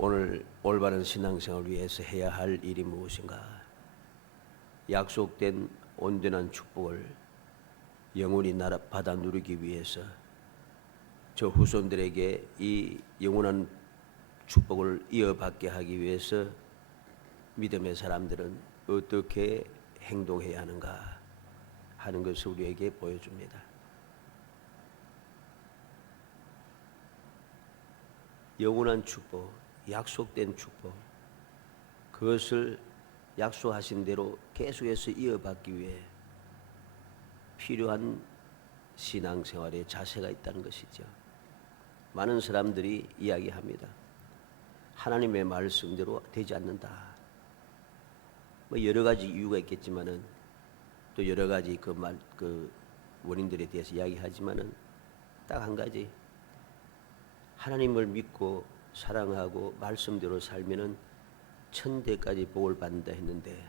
오늘 올바른 신앙생활을 위해서 해야 할 일이 무엇인가? 약속된 온전한 축복을 영원히 받아 누리기 위해서 저 후손들에게 이 영원한 축복을 이어받게 하기 위해서 믿음의 사람들은 어떻게 행동해야 하는가 하는 것을 우리에게 보여줍니다. 영원한 축복, 약속된 축복, 그것을 약속하신 대로 계속해서 이어받기 위해 필요한 신앙생활의 자세가 있다는 것이죠. 많은 사람들이 이야기합니다. 하나님의 말씀대로 되지 않는다. 뭐 여러 가지 이유가 있겠지만은 또 여러 가지 그 원인들에 대해서 이야기하지만은 딱 한 가지, 하나님을 믿고 사랑하고 말씀대로 살면은 천대까지 복을 받는다 했는데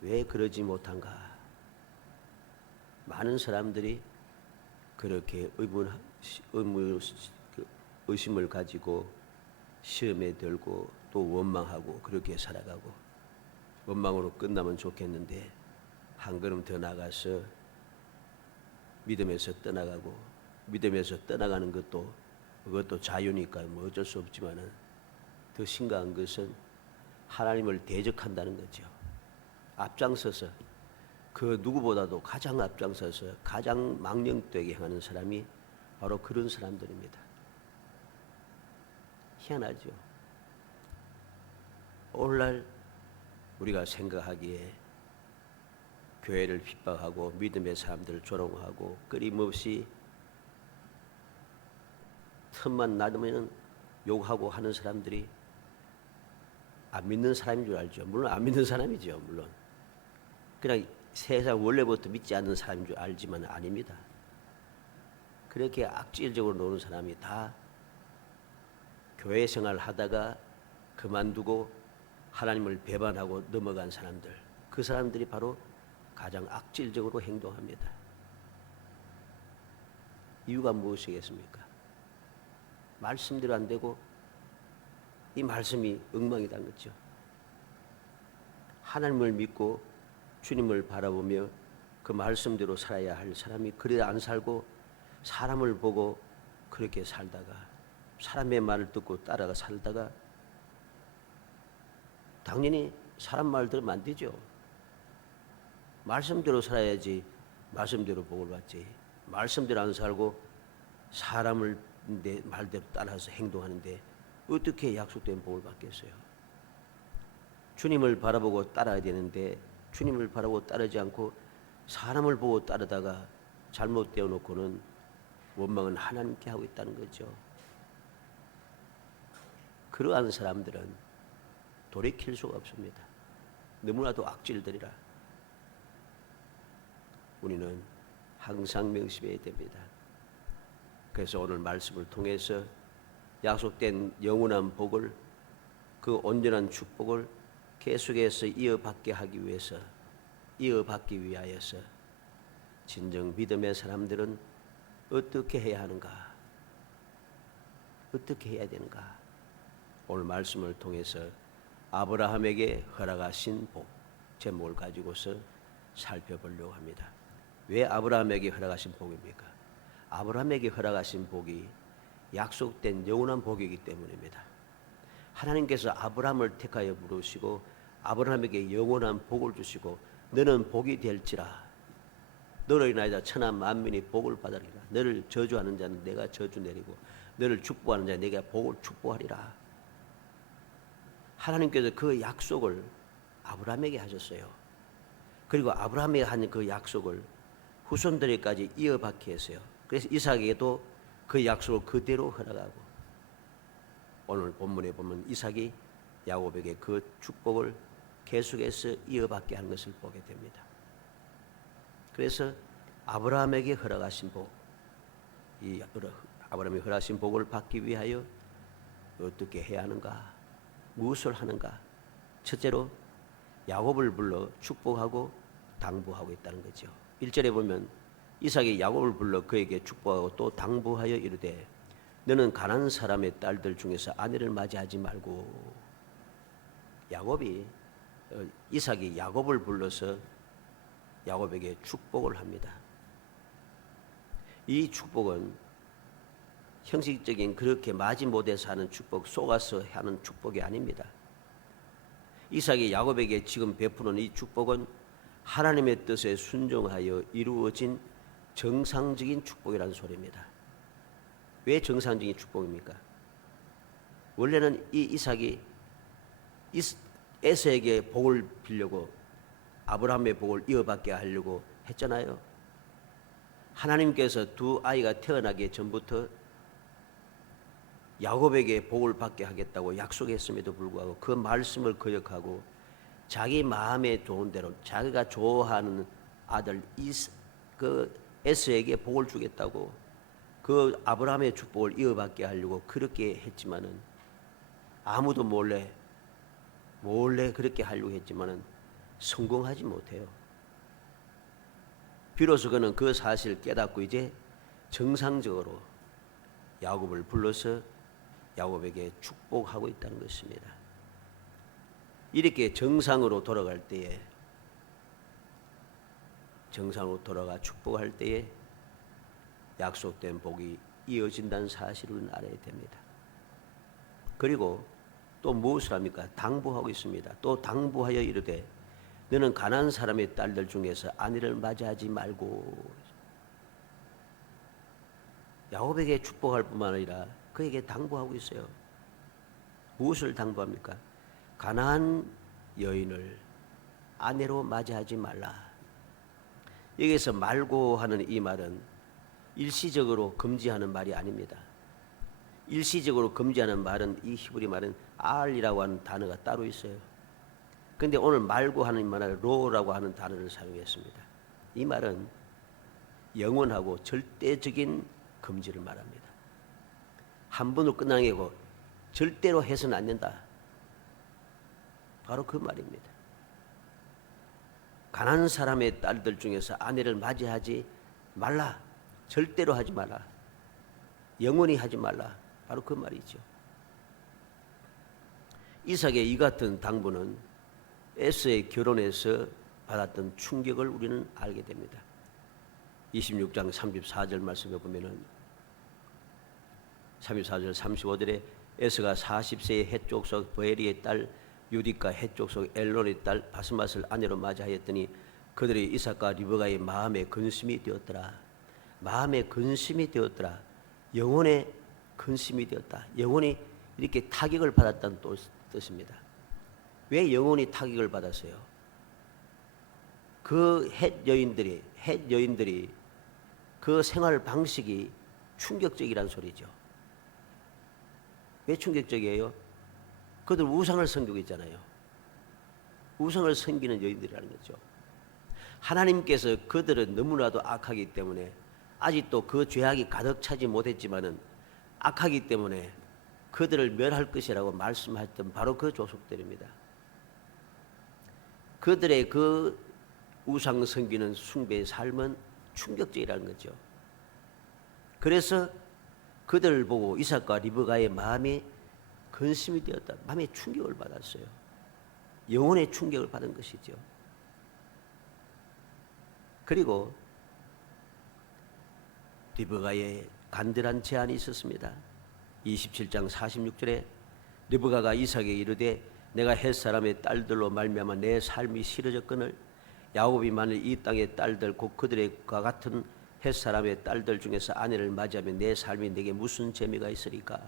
왜 그러지 못한가? 많은 사람들이 그렇게 의심을 가지고 시험에 들고 또 원망하고 그렇게 살아가고, 원망으로 끝나면 좋겠는데 한 걸음 더 나가서 믿음에서 떠나가고, 믿음에서 떠나가는 그것도 자유니까 뭐 어쩔 수 없지만은 더 심각한 것은 하나님을 대적한다는 거죠. 앞장서서 그 누구보다도 가장 앞장서서 가장 망령되게 하는 사람이 바로 그런 사람들입니다. 희한하죠. 오늘날 우리가 생각하기에 교회를 핍박하고 믿음의 사람들을 조롱하고 끊임없이 틈만 나면 욕하고 하는 사람들이 안 믿는 사람인 줄 알죠. 물론 안 믿는 사람이죠. 물론 그냥 세상 원래부터 믿지 않는 사람인 줄 알지만 아닙니다. 그렇게 악질적으로 노는 사람이 다 교회 생활을 하다가 그만두고 하나님을 배반하고 넘어간 사람들, 그 사람들이 바로 가장 악질적으로 행동합니다. 이유가 무엇이겠습니까? 말씀대로 안 되고 이 말씀이 엉망이라는 거죠. 하나님을 믿고 주님을 바라보며 그 말씀대로 살아야 할 사람이 그래 안 살고 사람을 보고 그렇게 살다가, 사람의 말을 듣고 따라가 살다가 당연히 사람 말 들으면 안 되죠. 말씀대로 살아야지 말씀대로 복을 받지. 말씀대로 안 살고 사람을 내 말대로 따라서 행동하는데 어떻게 약속된 복을 받겠어요? 주님을 바라보고 따라야 되는데 주님을 바라보고 따르지 않고 사람을 보고 따르다가 잘못되어 놓고는 원망은 하나님께 하고 있다는 거죠. 그러한 사람들은 돌이킬 수가 없습니다. 너무나도 악질들이라 우리는 항상 명심해야 됩니다. 그래서 오늘 말씀을 통해서 약속된 영원한 복을, 그 온전한 축복을 계속해서 이어받게 하기 위해서, 이어받기 위하여서 진정 믿음의 사람들은 어떻게 해야 하는가? 어떻게 해야 되는가? 오늘 말씀을 통해서 아브라함에게 허락하신 복, 제목을 가지고서 살펴보려고 합니다. 왜 아브라함에게 허락하신 복입니까? 아브라함에게 허락하신 복이 약속된 영원한 복이기 때문입니다. 하나님께서 아브라함을 택하여 부르시고 아브라함에게 영원한 복을 주시고 너는 복이 될지라, 너로 인하여 천하 만민이 복을 받으리라. 너를 저주하는 자는 내가 저주 내리고 너를 축복하는 자는 내가 복을 축복하리라. 하나님께서 그 약속을 아브라함에게 하셨어요. 그리고 아브라함에게 한 그 약속을 후손들에게까지 이어받게 했어요. 그래서 이삭에게도 그 약속을 그대로 허락하고, 오늘 본문에 보면 이삭이 야곱에게 그 축복을 계속해서 이어받게 하는 것을 보게 됩니다. 그래서 아브라함에게 허락하신 복, 이 아브라함이 허락하신 복을 받기 위하여 어떻게 해야 하는가? 무엇을 하는가? 첫째로 야곱을 불러 축복하고 당부하고 있다는 거죠. 1절에 보면 이삭이 야곱을 불러 그에게 축복하고 또 당부하여 이르되 너는 가난한 사람의 딸들 중에서 아내를 맞이하지 말고. 야곱이 이삭이 야곱을 불러서 야곱에게 축복을 합니다. 이 축복은 형식적인 그렇게 마지못해서 하는 축복, 속아서 하는 축복이 아닙니다. 이삭이 야곱에게 지금 베푸는 이 축복은 하나님의 뜻에 순종하여 이루어진 정상적인 축복이라는 소리입니다. 왜 정상적인 축복입니까? 원래는 이 이삭이 에서에게 복을 빌려고 아브라함의 복을 이어받게 하려고 했잖아요. 하나님께서 두 아이가 태어나기 전부터 야곱에게 복을 받게 하겠다고 약속했음에도 불구하고 그 말씀을 거역하고 자기 마음에 좋은 대로 자기가 좋아하는 아들 그 에서에게 복을 주겠다고 그 아브라함의 축복을 이어받게 하려고 그렇게 했지만은 아무도 몰래 그렇게 하려고 했지만은 성공하지 못해요. 비로소 그는 그 사실을 깨닫고 이제 정상적으로 야곱을 불러서 야곱에게 축복하고 있다는 것입니다. 이렇게 정상으로 돌아갈 때에 정상으로 돌아가 축복할 때에 약속된 복이 이어진다는 사실을 알아야 됩니다. 그리고 또 무엇을 합니까? 당부하고 있습니다. 또 당부하여 이르되 너는 가난한 사람의 딸들 중에서 아내를 맞이하지 말고. 야곱에게 축복할 뿐만 아니라 그에게 당부하고 있어요. 무엇을 당부합니까? 가난한 여인을 아내로 맞이하지 말라. 여기서 말고 하는 이 말은 일시적으로 금지하는 말이 아닙니다. 일시적으로 금지하는 말은 이 히브리 말은 알이라고 하는 단어가 따로 있어요. 그런데 오늘 말고 하는 말은 로라고 하는 단어를 사용했습니다. 이 말은 영원하고 절대적인 금지를 말합니다. 한 번으로 끝나게고 절대로 해서는 안 된다. 바로 그 말입니다. 가난한 사람의 딸들 중에서 아내를 맞이하지 말라. 절대로 하지 말라. 영원히 하지 말라. 바로 그 말이죠. 이삭의 이 같은 당부는 에서의 결혼에서 받았던 충격을 우리는 알게 됩니다. 26장 34절 말씀에 보면은 34절 35절에 에서가 40세의 헷족속 보에리의 딸 유디카 헷족속 엘론의 딸 바스맛을 아내로 맞이하였더니 그들이 이삭과 리브가의 마음에 근심이 되었더라. 마음에 근심이 되었더라. 영혼의 근심이 되었다. 영혼이 이렇게 타격을 받았다는 뜻입니다. 왜 영혼이 타격을 받았어요? 그 헷 여인들이 그 생활 방식이 충격적이란 소리죠. 왜 충격적이에요? 그들 우상을 섬기고 있잖아요. 우상을 섬기는 여인들이라는 거죠. 하나님께서 그들은 너무나도 악하기 때문에 아직도 그 죄악이 가득 차지 못했지만은 악하기 때문에 그들을 멸할 것이라고 말씀하셨던 바로 그 족속들입니다. 그들의 그 우상 섬기는 숭배의 삶은 충격적이라는 거죠. 그래서 그들을 보고 이삭과 리브가의 마음이 근심이 되었다. 마음에 충격을 받았어요. 영혼의 충격을 받은 것이죠. 그리고 리브가의 간절한 제안이 있었습니다. 27장 46절에 리브가가 이삭에게 이르되 내가 헷 사람의 딸들로 말미암아 내 삶이 싫어졌거늘 야곱이 만일 이 땅의 딸들 곧 그들과 같은 헷 사람의 딸들 중에서 아내를 맞이하면 내 삶이 내게 무슨 재미가 있으리까?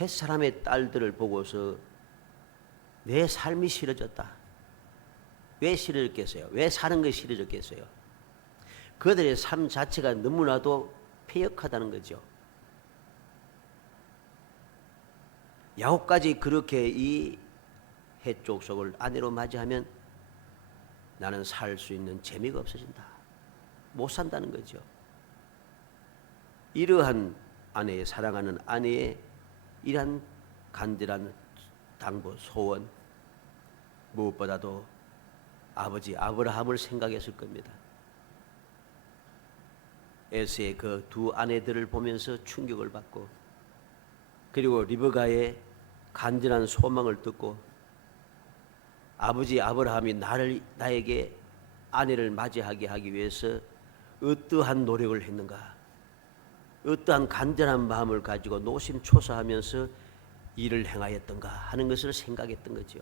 헷 사람의 딸들을 보고서 내 삶이 싫어졌다. 왜 싫어졌겠어요? 왜 사는 것이 싫어졌겠어요? 그들의 삶 자체가 너무나도 폐역하다는 거죠. 야곱까지 그렇게 이 헷 족속을 아내로 맞이하면 나는 살 수 있는 재미가 없어진다. 못 산다는 거죠. 이러한 아내의 사랑하는 아내의 이러한 간절한 당부, 소원 무엇보다도 아버지 아브라함을 생각했을 겁니다. 에서의 그 두 아내들을 보면서 충격을 받고, 그리고 리브가의 간절한 소망을 듣고 아버지 아브라함이 나에게 아내를 맞이하게 하기 위해서 어떠한 노력을 했는가, 어떠한 간절한 마음을 가지고 노심초사하면서 일을 행하였던가 하는 것을 생각했던 거죠.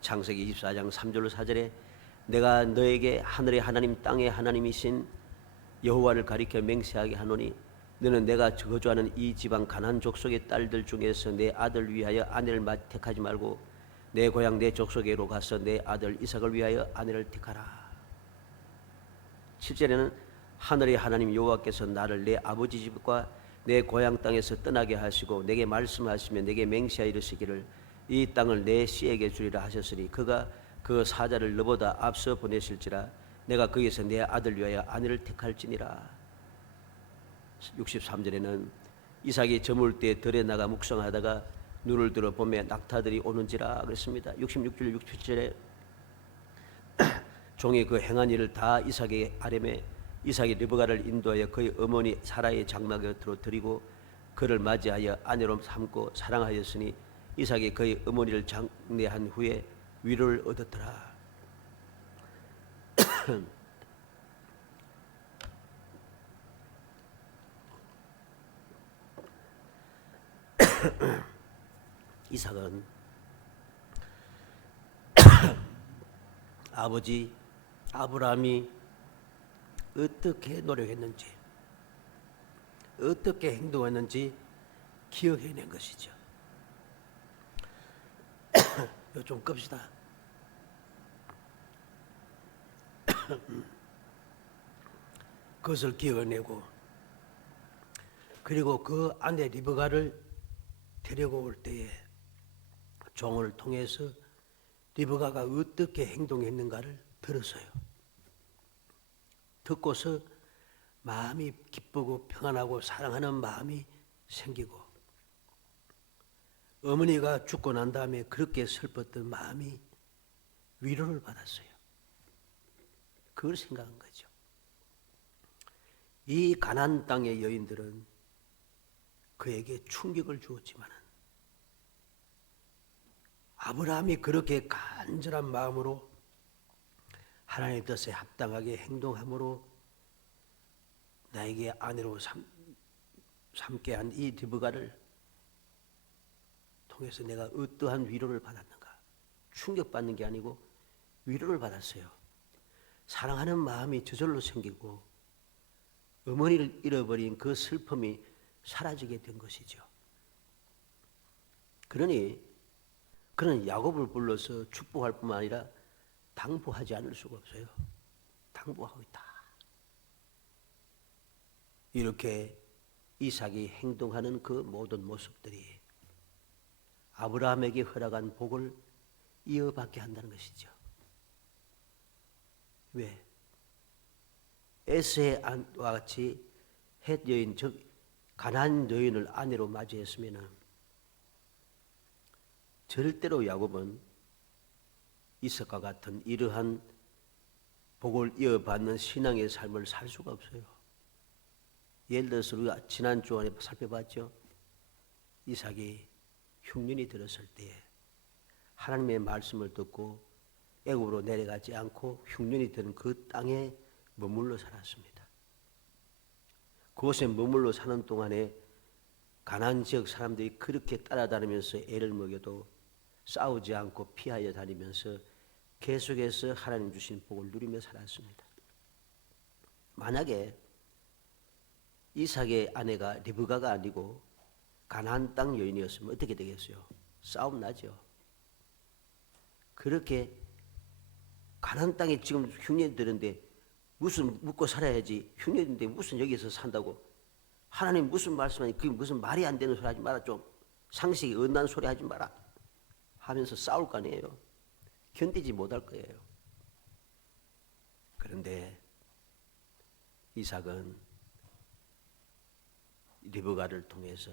창세기 24장 3절 4절에 내가 너에게 하늘의 하나님 땅의 하나님이신 여호와를 가리켜 맹세하게 하노니 너는 내가 거주하는 이 지방 가나안 족속의 딸들 중에서 내 아들 위하여 아내를 택하지 말고 내 고향 내 족속에로 가서 내 아들 이삭을 위하여 아내를 택하라. 7절에는 하늘의 하나님 여호와께서 나를 내 아버지 집과 내 고향 땅에서 떠나게 하시고 내게 말씀하시며 내게 맹세하여 이르시기를 이 땅을 내 씨에게 주리라 하셨으니 그가 그 사자를 너보다 앞서 보내실지라 내가 거기서 내 아들 위하여 아내를 택할지니라. 63절에는 이삭이 저물 때 들에 나가 묵성하다가 눈을 들어 보매 낙타들이 오는지라 그랬습니다. 66절 67절에 종이 그 행한 일을 다 이삭에게 아뢰매 이삭이 리브가를 인도하여 그의 어머니 사라의 장막 곁으로 들이고 그를 맞이하여 아내로 삼고 사랑하였으니 이삭이 그의 어머니를 장례한 후에 위로를 얻었더라. 이삭은 아버지 아브라함이 어떻게 노력했는지 어떻게 행동했는지 기억해낸 것이죠. 이거 좀 끕시다. 그것을 기억해내고 그리고 그 아내 리브가를 데리고 올 때에 종을 통해서 리브가가 어떻게 행동했는가를 들었어요. 듣고서 마음이 기쁘고 평안하고 사랑하는 마음이 생기고 어머니가 죽고 난 다음에 그렇게 슬펐던 마음이 위로를 받았어요. 그걸 생각한 거죠. 이 가나안 땅의 여인들은 그에게 충격을 주었지만 아브라함이 그렇게 간절한 마음으로 하나님의 뜻에 합당하게 행동함으로 나에게 아내로 삼게 한 이 리브가를 통해서 내가 어떠한 위로를 받았는가. 충격받는 게 아니고 위로를 받았어요. 사랑하는 마음이 저절로 생기고 어머니를 잃어버린 그 슬픔이 사라지게 된 것이죠. 그러니 그는 야곱을 불러서 축복할 뿐만 아니라 당부하지 않을 수가 없어요. 당부하고 있다. 이렇게 이삭이 행동하는 그 모든 모습들이 아브라함에게 허락한 복을 이어받게 한다는 것이죠. 왜? 에스의 안과 같이 헷 여인 즉 가나안 여인을 아내로 맞이했으면 절대로 야곱은 이삭과 같은 이러한 복을 이어받는 신앙의 삶을 살 수가 없어요. 예를 들어서 우리가 지난 주간에 살펴봤죠. 이삭이 흉년이 들었을 때에 하나님의 말씀을 듣고 애굽으로 내려가지 않고 흉년이 드는 그 땅에 머물러 살았습니다. 그곳에 머물러 사는 동안에 가나안 지역 사람들이 그렇게 따라다니면서 애를 먹여도 싸우지 않고 피하여 다니면서 계속해서 하나님 주신 복을 누리며 살았습니다. 만약에 이삭의 아내가 리브가가 아니고 가나안 땅 여인이었으면 어떻게 되겠어요? 싸움 나죠. 그렇게 가나안 땅에 지금 흉년이 드는데 무슨 묵고 살아야지 흉년인데 무슨 여기서 산다고 하나님 무슨 말씀하니 그게 무슨 말이 안 되는 소리 하지 마라 좀 상식이 어긋난 소리 하지 마라 하면서 싸울 거 아니에요. 견디지 못할 거예요. 그런데 이삭은 리브가를 통해서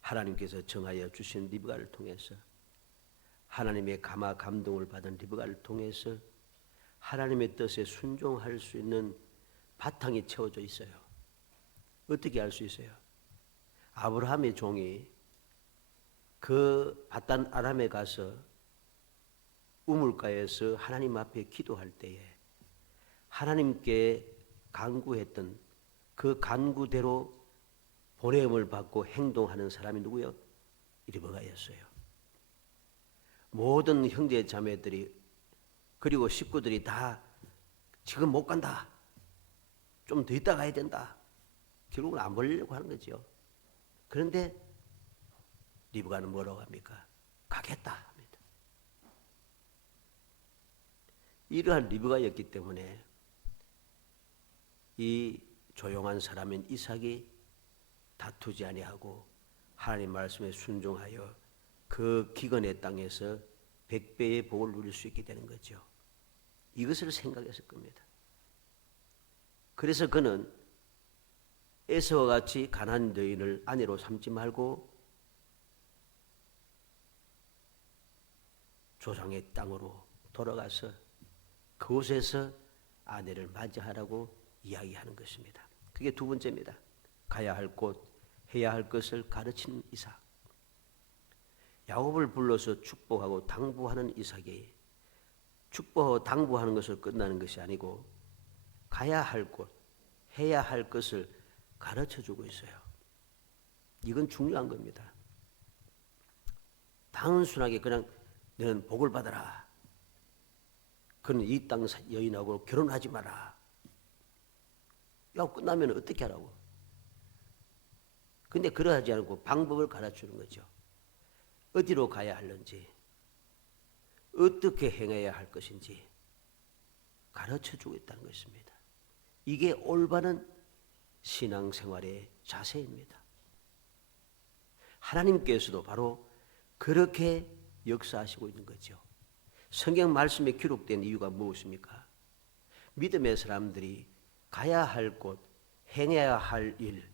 하나님께서 정하여 주신 리브가를 통해서 하나님의 감화 감동을 받은 리브가를 통해서 하나님의 뜻에 순종할 수 있는 바탕이 채워져 있어요. 어떻게 알 수 있어요? 아브라함의 종이 그 밧단 아람에 가서 우물가에서 하나님 앞에 기도할 때에 하나님께 간구했던 그 간구대로 보냄을 받고 행동하는 사람이 누구요? 리브가였어요. 모든 형제 자매들이 그리고 식구들이 다 지금 못 간다. 좀 더 있다 가야 된다. 결국은 안 보려고 하는 거죠. 그런데 리브가는 뭐라고 합니까? 가겠다 합니다. 이러한 리브가였기 때문에 이 조용한 사람인 이삭이 다투지 아니하고 하나님 말씀에 순종하여 그 기근의 땅에서 100배의 복을 누릴 수 있게 되는 거죠. 이것을 생각했을 겁니다. 그래서 그는 에서와 같이 가나안 여인을 아내로 삼지 말고 조상의 땅으로 돌아가서 그곳에서 아내를 맞이하라고 이야기하는 것입니다. 그게 두 번째입니다. 가야 할 곳, 해야 할 것을 가르치는 이삭. 야곱을 불러서 축복하고 당부하는 이삭이 축복하고 당부하는 것을 끝나는 것이 아니고 가야 할 곳, 해야 할 것을 가르쳐주고 있어요. 이건 중요한 겁니다. 단순하게 그냥 너는 복을 받아라. 그는 이 땅 여인하고 결혼하지 마라. 야, 끝나면 어떻게 하라고? 근데 그러하지 않고 방법을 가르치는 거죠. 어디로 가야 하는지, 어떻게 행해야 할 것인지 가르쳐주고 있다는 것입니다. 이게 올바른 신앙생활의 자세입니다. 하나님께서도 바로 그렇게 역사하시고 있는 거죠. 성경 말씀에 기록된 이유가 무엇입니까? 믿음의 사람들이 가야 할 곳, 행해야 할 일,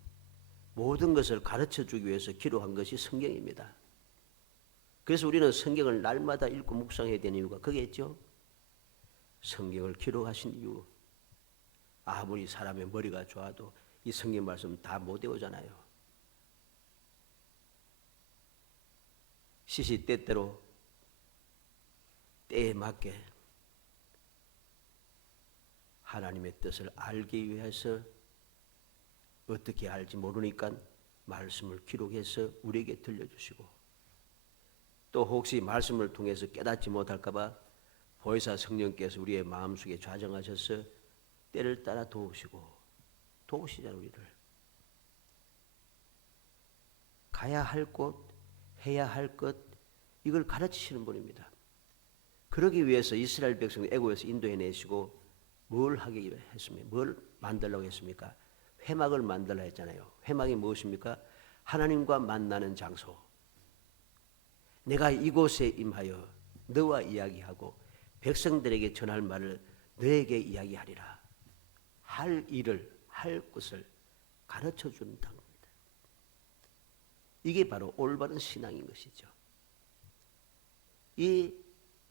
모든 것을 가르쳐주기 위해서 기록한 것이 성경입니다. 그래서 우리는 성경을 날마다 읽고 묵상해야 되는 이유가 그게있죠. 성경을 기록하신 이유. 아무리 사람의 머리가 좋아도 이 성경 말씀 다 못 외우잖아요. 시시때때로 때에 맞게 하나님의 뜻을 알기 위해서 어떻게 알지 모르니까 말씀을 기록해서 우리에게 들려주시고 또 혹시 말씀을 통해서 깨닫지 못할까 봐 보혜사 성령께서 우리의 마음속에 좌정하셔서 때를 따라 도우시잖아요. 우리를. 가야 할 곳, 해야 할 것 이걸 가르치시는 분입니다. 그러기 위해서 이스라엘 백성을 애굽에서 인도해내시고 뭘 하기 했습니까? 뭘 만들려고 했습니까? 회막을 만들라 했잖아요. 회막이 무엇입니까? 하나님과 만나는 장소. 내가 이곳에 임하여 너와 이야기하고 백성들에게 전할 말을 너에게 이야기하리라. 할 일을, 할 것을 가르쳐 준다는 겁니다. 이게 바로 올바른 신앙인 것이죠. 이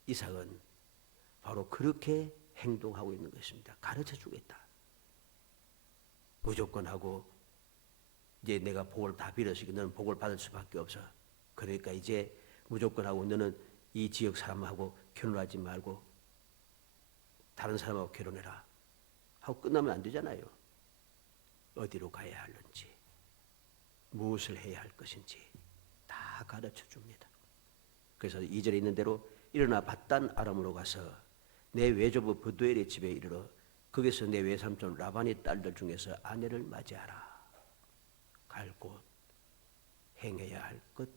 이삭은 바로 그렇게 행동하고 있는 것입니다. 가르쳐 주겠다. 무조건 하고 이제 내가 복을 다 빌었으니까 너는 복을 받을 수밖에 없어. 그러니까 이제 무조건 하고 너는 이 지역 사람하고 결혼하지 말고 다른 사람하고 결혼해라 하고 끝나면 안 되잖아요. 어디로 가야 하는지 무엇을 해야 할 것인지 다 가르쳐 줍니다. 그래서 2절에 있는 대로 일어나 밧단 아람으로 가서 내 외조부 브두엘의 집에 이르러 거기서 내 외삼촌 라반의 딸들 중에서 아내를 맞이하라. 갈 곳, 행해야 할 것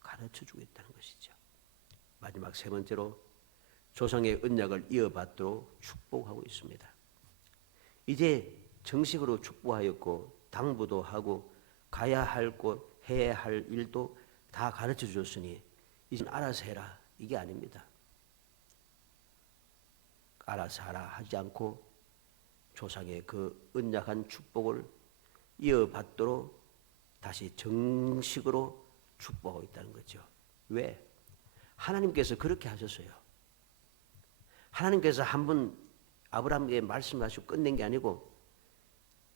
가르쳐 주겠다는 것이죠. 마지막 세 번째로 조상의 언약을 이어받도록 축복하고 있습니다. 이제 정식으로 축복하였고 당부도 하고 가야 할 곳, 해야 할 일도 다 가르쳐 줬으니 이제 알아서 해라. 이게 아닙니다. 알아서 하라 하지 않고 조상의 그 언약한 축복을 이어받도록 다시 정식으로 축복하고 있다는 거죠. 왜? 하나님께서 그렇게 하셨어요. 하나님께서 한번 아브라함에게 말씀하시고 끝낸 게 아니고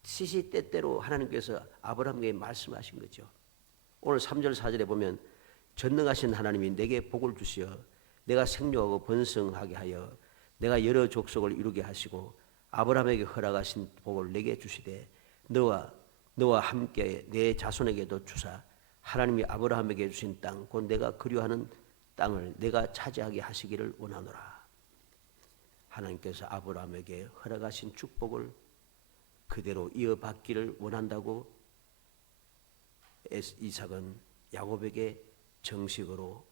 시시때때로 하나님께서 아브라함에게 말씀하신 거죠. 오늘 3절 4절에 보면 전능하신 하나님이 내게 복을 주시어 내가 생육하고 번성하게 하여 내가 여러 족속을 이루게 하시고 아브라함에게 허락하신 복을 내게 주시되 너와 함께 내 자손에게도 주사 하나님이 아브라함에게 주신 땅 곧 내가 그리워하는 땅을 내가 차지하게 하시기를 원하노라. 하나님께서 아브라함에게 허락하신 축복을 그대로 이어받기를 원한다고 이삭은 야곱에게 정식으로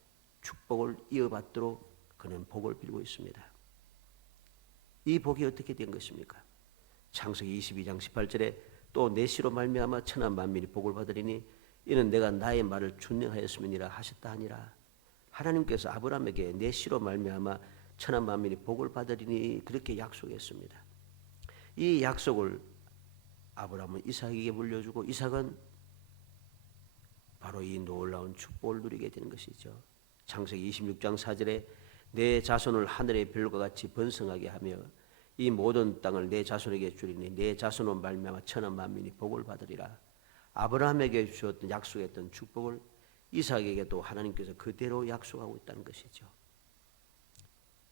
축복을 이어받도록 그는 복을 빌고 있습니다. 이 복이 어떻게 된 것입니까? 창세기 22장 18절에 또 내 씨로 말미암아 천한 만민이 복을 받으리니 이는 내가 나의 말을 준행하였음이니라 하셨다 하니라. 하나님께서 아브라함에게 내 씨로 말미암아 천한 만민이 복을 받으리니 그렇게 약속했습니다. 이 약속을 아브라함은 이삭에게 물려주고 이삭은 바로 이 놀라운 축복을 누리게 되는 것이죠. 창세기 26장 4절에 내 자손을 하늘의 별과 같이 번성하게 하며 이 모든 땅을 내 자손에게 주리니 내 자손은 말미암아 천한 만민이 복을 받으리라. 아브라함에게 주었던 약속했던 축복을 이삭에게도 하나님께서 그대로 약속하고 있다는 것이죠.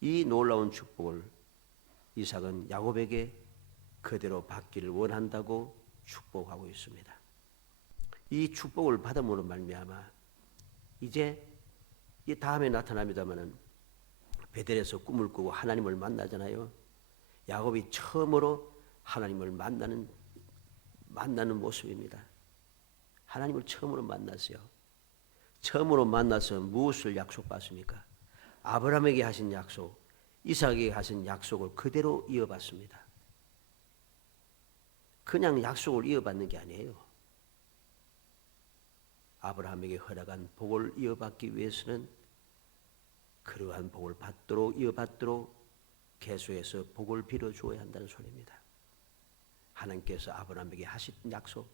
이 놀라운 축복을 이삭은 야곱에게 그대로 받기를 원한다고 축복하고 있습니다. 이 축복을 받음으로 말미암아 이제 이 다음에 나타납니다마는 베델에서 꿈을 꾸고 하나님을 만나잖아요. 야곱이 처음으로 하나님을 만나는 모습입니다. 하나님을 처음으로 만났어요. 처음으로 만나서 무엇을 약속받습니까? 아브라함에게 하신 약속, 이삭에게 하신 약속을 그대로 이어받습니다. 그냥 약속을 이어받는 게 아니에요. 아브라함에게 허락한 복을 이어받기 위해서는 그러한 복을 이어받도록 계속해서 복을 빌어주어야 한다는 소리입니다. 하나님께서 아브라함에게 하신 약속,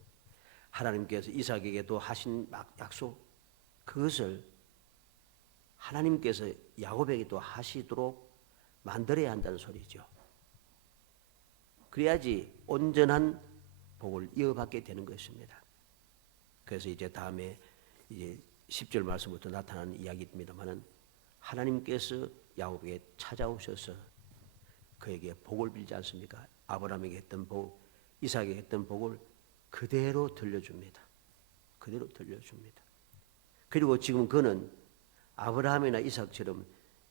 하나님께서 이삭에게도 하신 약속, 그것을 하나님께서 야곱에게도 하시도록 만들어야 한다는 소리죠. 그래야지 온전한 복을 이어받게 되는 것입니다. 그래서 이제 다음에 이제 10절 말씀부터 나타나는 이야기입니다만은 하나님께서 야곱에게 찾아오셔서 그에게 복을 빌지 않습니까? 아브라함에게 했던 복, 이삭에게 했던 복을 그대로 들려줍니다. 그대로 들려줍니다. 그리고 지금 그는 아브라함이나 이삭처럼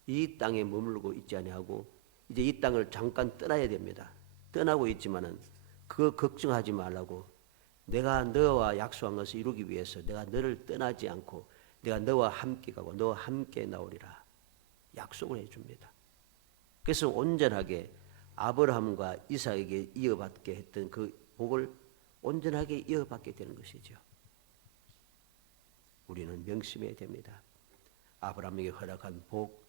이 땅에 머물고 있지 아니하고 이제 이 땅을 잠깐 떠나야 됩니다. 떠나고 있지만은 그거 걱정하지 말라고 내가 너와 약속한 것을 이루기 위해서 내가 너를 떠나지 않고 내가 너와 함께 가고 너와 함께 나오리라 약속을 해줍니다. 그래서 온전하게 아브라함과 이삭에게 이어받게 했던 그 복을 온전하게 이어받게 되는 것이죠. 우리는 명심해야 됩니다. 아브라함에게 허락한 복,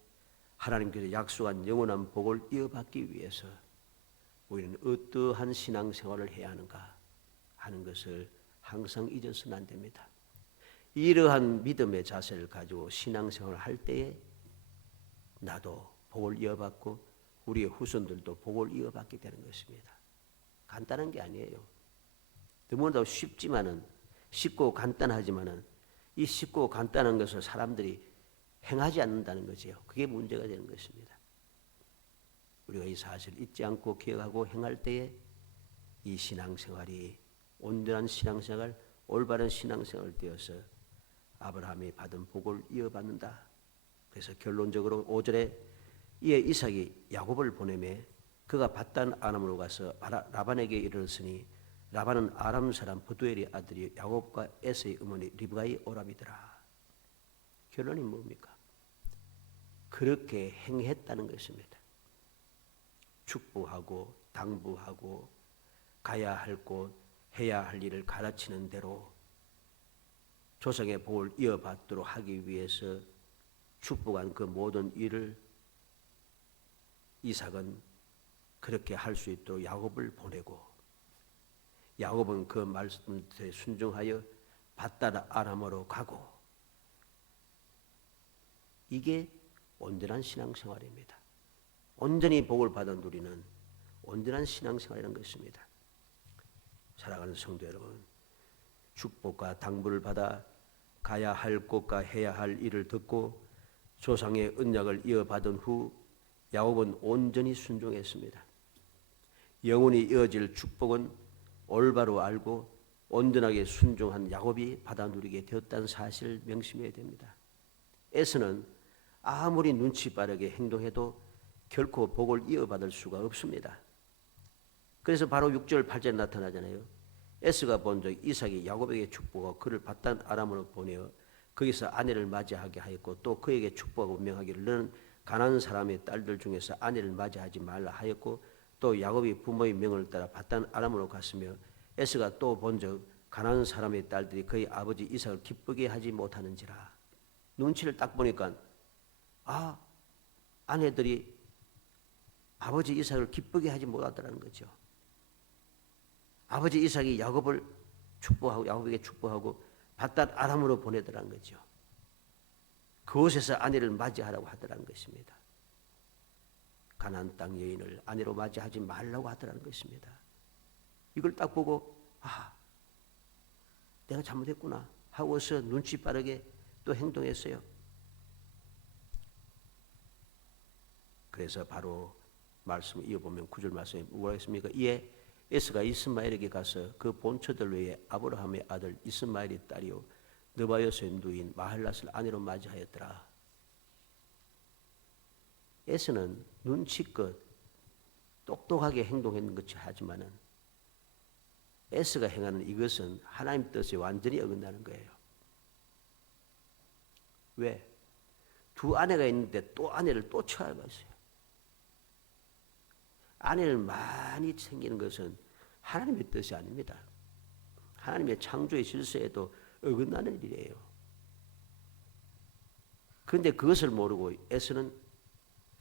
하나님께서 약속한 영원한 복을 이어받기 위해서 우리는 어떠한 신앙생활을 해야 하는가 하는 것을 항상 잊어서는 안 됩니다. 이러한 믿음의 자세를 가지고 신앙생활을 할 때에 나도 복을 이어받고 우리의 후손들도 복을 이어받게 되는 것입니다. 간단한 게 아니에요. 너무나도 쉽고 간단하지만은 이 쉽고 간단한 것을 사람들이 행하지 않는다는 거지요. 그게 문제가 되는 것입니다. 우리가 이 사실을 잊지 않고 기억하고 행할 때에 이 신앙생활이 온전한 신앙생활, 올바른 신앙생활 되어서 아브라함이 받은 복을 이어받는다. 그래서 결론적으로 5절에 이에 이삭이 야곱을 보내매 그가 밧단 아람으로 가서 라반에게 이르렀으니 라반은 아람 사람 부두엘의 아들이 야곱과 에서의 어머니 리브가의 오라비더라. 결론이 뭡니까? 그렇게 행했다는 것입니다. 축복하고 당부하고 가야 할 곳, 해야 할 일을 가르치는 대로 조상의 복을 이어받도록 하기 위해서 축복한 그 모든 일을 이삭은 그렇게 할 수 있도록 야곱을 보내고 야곱은 그 말씀에 순종하여 밧단 아람으로 가고 이게 온전한 신앙생활입니다. 온전히 복을 받은 우리는 온전한 신앙생활이라는 것입니다. 사랑하는 성도 여러분, 축복과 당부를 받아 가야 할 곳과 해야 할 일을 듣고 조상의 언약을 이어받은 후 야곱은 온전히 순종했습니다. 영원히 이어질 축복은 올바로 알고 온전하게 순종한 야곱이 받아 누리게 되었다는 사실을 명심해야 됩니다. 에서는 아무리 눈치 빠르게 행동해도 결코 복을 이어받을 수가 없습니다. 그래서 바로 6절 8절에 나타나잖아요. 에스가 본적 이삭이 야곱에게 축복하고 그를 밧단 아람으로 보내어 거기서 아내를 맞이하게 하였고 또 그에게 축복하고 명하기를 너는 가나안 사람의 딸들 중에서 아내를 맞이하지 말라 하였고 또 야곱이 부모의 명을 따라 밧단 아람으로 갔으며 에스가 또 본적 가나안 사람의 딸들이 그의 아버지 이삭을 기쁘게 하지 못하는지라. 눈치를 딱 보니까 아내들이 아버지 이삭을 기쁘게 하지 못하더라는 거죠. 아버지 이삭이 야곱을 축복하고 야곱에게 축복하고 밧단 아람으로 보내더라는 거죠. 그곳에서 아내를 맞이하라고 하더라는 것입니다. 가나안 땅 여인을 아내로 맞이하지 말라고 하더라는 것입니다. 이걸 딱 보고 내가 잘못했구나 하고서 눈치 빠르게 또 행동했어요. 그래서 바로 말씀을 이어보면 9절 말씀에 뭐라 했습니까? 이에 에스가 이스마엘에게 가서 그 본처들 외에 아브라함의 아들 이스마엘의 딸이요 느바요스의 누인 마할랏을 아내로 맞이하였더라. 에스는 눈치껏 똑똑하게 행동했는 것이 하지만은 에스가 행하는 이것은 하나님 뜻에 완전히 어긋나는 거예요. 왜? 두 아내가 있는데 또 아내를 또 취하였어요. 아내를 많이 챙기는 것은 하나님의 뜻이 아닙니다. 하나님의 창조의 질서에도 어긋나는 일이에요. 그런데 그것을 모르고 에서는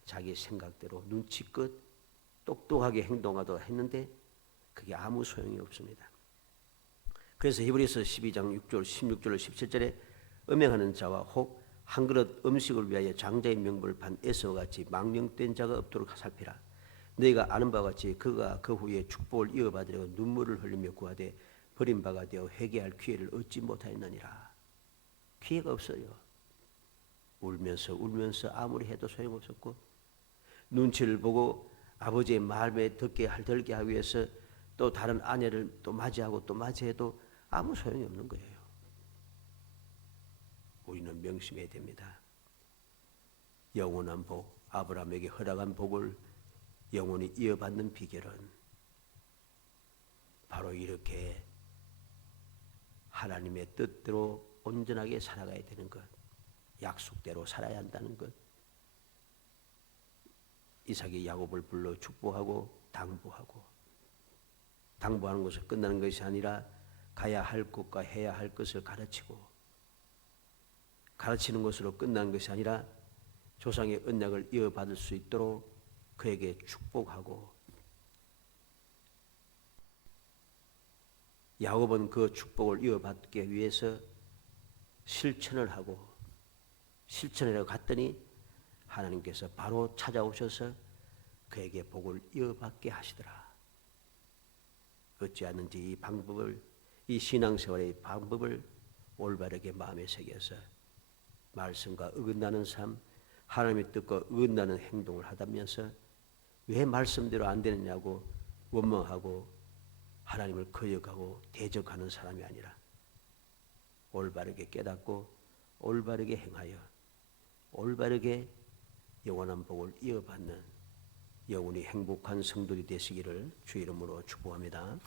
자기 생각대로 눈치껏 똑똑하게 행동하도록 했는데 그게 아무 소용이 없습니다. 그래서 히브리서 12장 6절 16절 17절에 음행하는 자와 혹 한 그릇 음식을 위하여 장자의 명분을 판 에서와 같이 망령된 자가 없도록 살피라. 너희가 아는 바와 같이 그가 그 후에 축복을 이어받으려고 눈물을 흘리며 구하되 버림바가 되어 회개할 기회를 얻지 못하였느니라. 기회가 없어요. 울면서 아무리 해도 소용없었고 눈치를 보고 아버지의 마음에 들게 하기 위해서 또 다른 아내를 또 맞이하고 또 맞이해도 아무 소용이 없는 거예요. 우리는 명심해야 됩니다. 영원한 복, 아브라함에게 허락한 복을 영원히 이어받는 비결은 바로 이렇게 하나님의 뜻대로 온전하게 살아가야 되는 것, 약속대로 살아야 한다는 것. 이삭이 야곱을 불러 축복하고 당부하는 것을 끝나는 것이 아니라 가야 할 곳과 해야 할 것을 가르치는 것으로 끝난 것이 아니라 조상의 언약을 이어받을 수 있도록 그에게 축복하고 야곱은 그 축복을 이어받기 위해서 실천을 하고 실천하러 갔더니 하나님께서 바로 찾아오셔서 그에게 복을 이어받게 하시더라. 어찌하는지 이 신앙생활의 방법을 올바르게 마음에 새겨서 말씀과 어긋나는 삶, 하나님의 뜻과 어긋나는 행동을 하다면서 왜 말씀대로 안 되느냐고 원망하고 하나님을 거역하고 대적하는 사람이 아니라 올바르게 깨닫고 올바르게 행하여 올바르게 영원한 복을 이어받는 영원히 행복한 성도들이 되시기를 주 이름으로 축복합니다.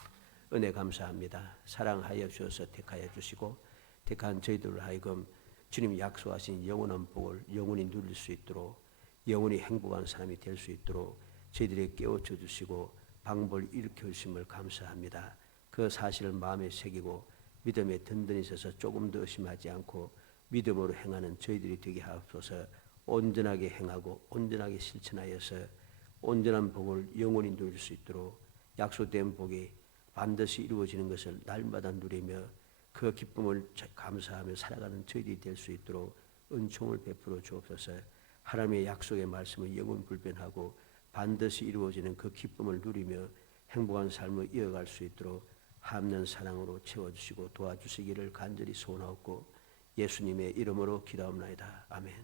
은혜 감사합니다. 사랑하여 주셔서 택하여 주시고 택한 저희들을 하여금 주님 약속하신 영원한 복을 영원히 누릴 수 있도록 영원히 행복한 사람이 될 수 있도록 저희들에게 깨우쳐 주시고 방법을 일으켜 주심을 감사합니다. 그 사실을 마음에 새기고 믿음에 든든히 서서 조금 더 의심하지 않고 믿음으로 행하는 저희들이 되게 하옵소서. 온전하게 행하고 온전하게 실천하여서 온전한 복을 영원히 누릴 수 있도록 약속된 복이 반드시 이루어지는 것을 날마다 누리며 그 기쁨을 감사하며 살아가는 저희들이 될 수 있도록 은총을 베풀어 주옵소서. 하나님의 약속의 말씀을 영원 불변하고 반드시 이루어지는 그 기쁨을 누리며 행복한 삶을 이어갈 수 있도록 함는 사랑으로 채워주시고 도와주시기를 간절히 소원하옵고 예수님의 이름으로 기도합나이다. 아멘.